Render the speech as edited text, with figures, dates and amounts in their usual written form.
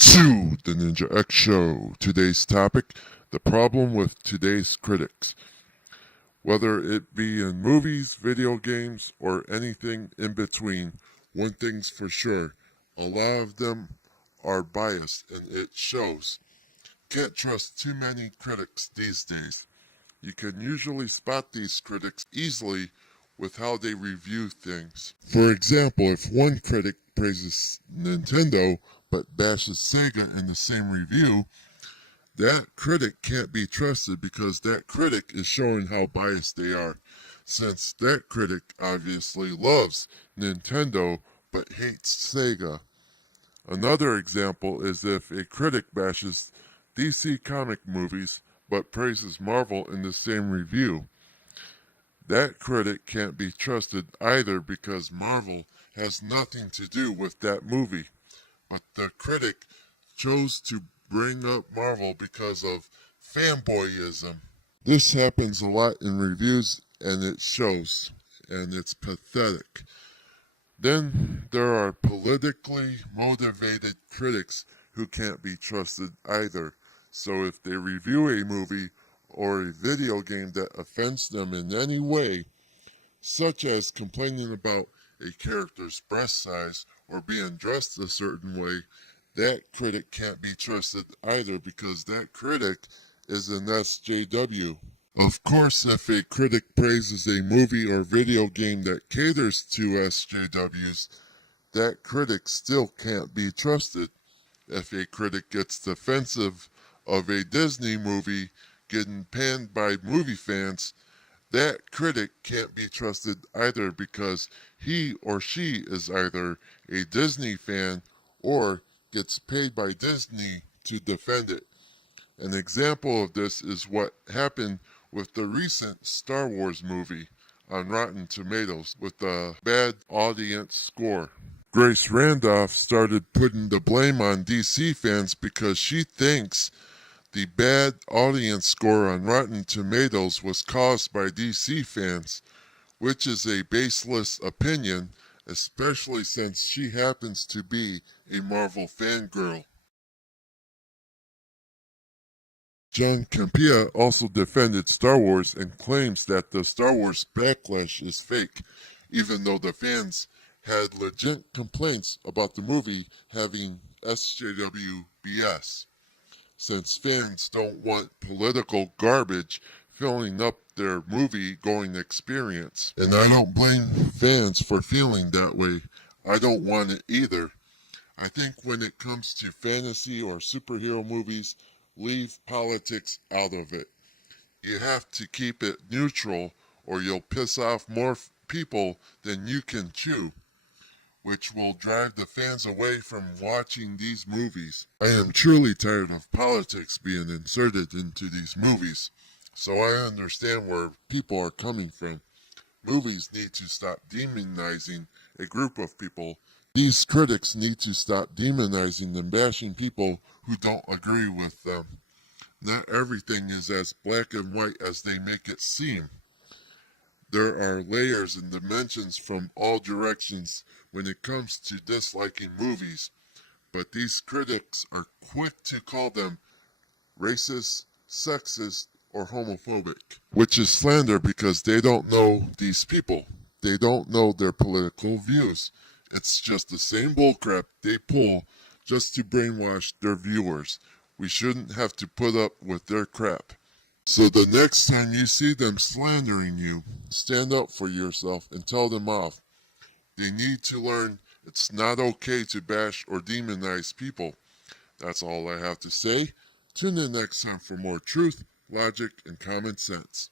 to the Ninja X Show. Today's topic, the problem with today's critics. Whether it be in movies, video games, or anything in between, one thing's for sure, a lot of them are biased and it shows. Can't trust too many critics these days. You can usually spot these critics easily with how they review things. For example, if one critic praises Nintendo but bashes Sega in the same review, that critic can't be trusted because that critic is showing how biased they are, since that critic obviously loves Nintendo but hates Sega. Another example is if a critic bashes DC comic movies but praises Marvel in the same review. That critic can't be trusted either because Marvel has nothing to do with that movie. But the critic chose to bring up Marvel because of fanboyism. This happens a lot in reviews and it shows, and it's pathetic. Then there are politically motivated critics who can't be trusted either. So if they review a movie or a video game that offends them in any way, such as complaining about a character's breast size or being dressed a certain way, that critic can't be trusted either because that critic is an SJW. Of course, if a critic praises a movie or video game that caters to SJWs, that critic still can't be trusted. If a critic gets defensive of a Disney movie getting panned by movie fans, that critic can't be trusted either because he or she is either a Disney fan or gets paid by Disney to defend it. An example of this is what happened with the recent Star Wars movie on Rotten Tomatoes with a bad audience score. Grace Randolph started putting the blame on DC fans because she thinks the bad audience score on Rotten Tomatoes was caused by DC fans, which is a baseless opinion, especially since she happens to be a Marvel fangirl. John Campea also defended Star Wars and claims that the Star Wars backlash is fake, even though the fans had legit complaints about the movie having SJW BS, since fans don't want political garbage filling up their movie-going experience. And I don't blame fans for feeling that way. I don't want it either. I think when it comes to fantasy or superhero movies, leave politics out of it. You have to keep it neutral or you'll piss off more people than you can chew, which will drive the fans away from watching these movies. I am truly tired of politics being inserted into these movies, so I understand where people are coming from. Movies need to stop demonizing a group of people. These critics need to stop demonizing and bashing people who don't agree with them. Not everything is as black and white as they make it seem. There are layers and dimensions from all directions when it comes to disliking movies, but these critics are quick to call them racist, sexist, or homophobic, which is slander because they don't know these people. They don't know their political views. It's just the same bullcrap they pull just to brainwash their viewers. We shouldn't have to put up with their crap. So the next time you see them slandering you, stand up for yourself and tell them off. They need to learn it's not okay to bash or demonize people. That's all I have to say. Tune in next time for more truth, logic, and common sense.